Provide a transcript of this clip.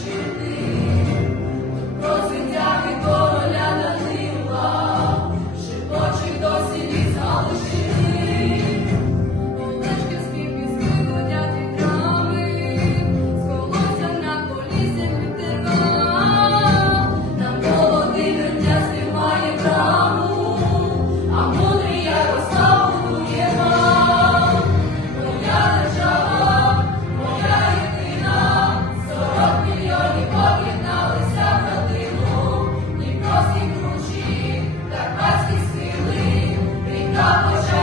Thank you. Kapışa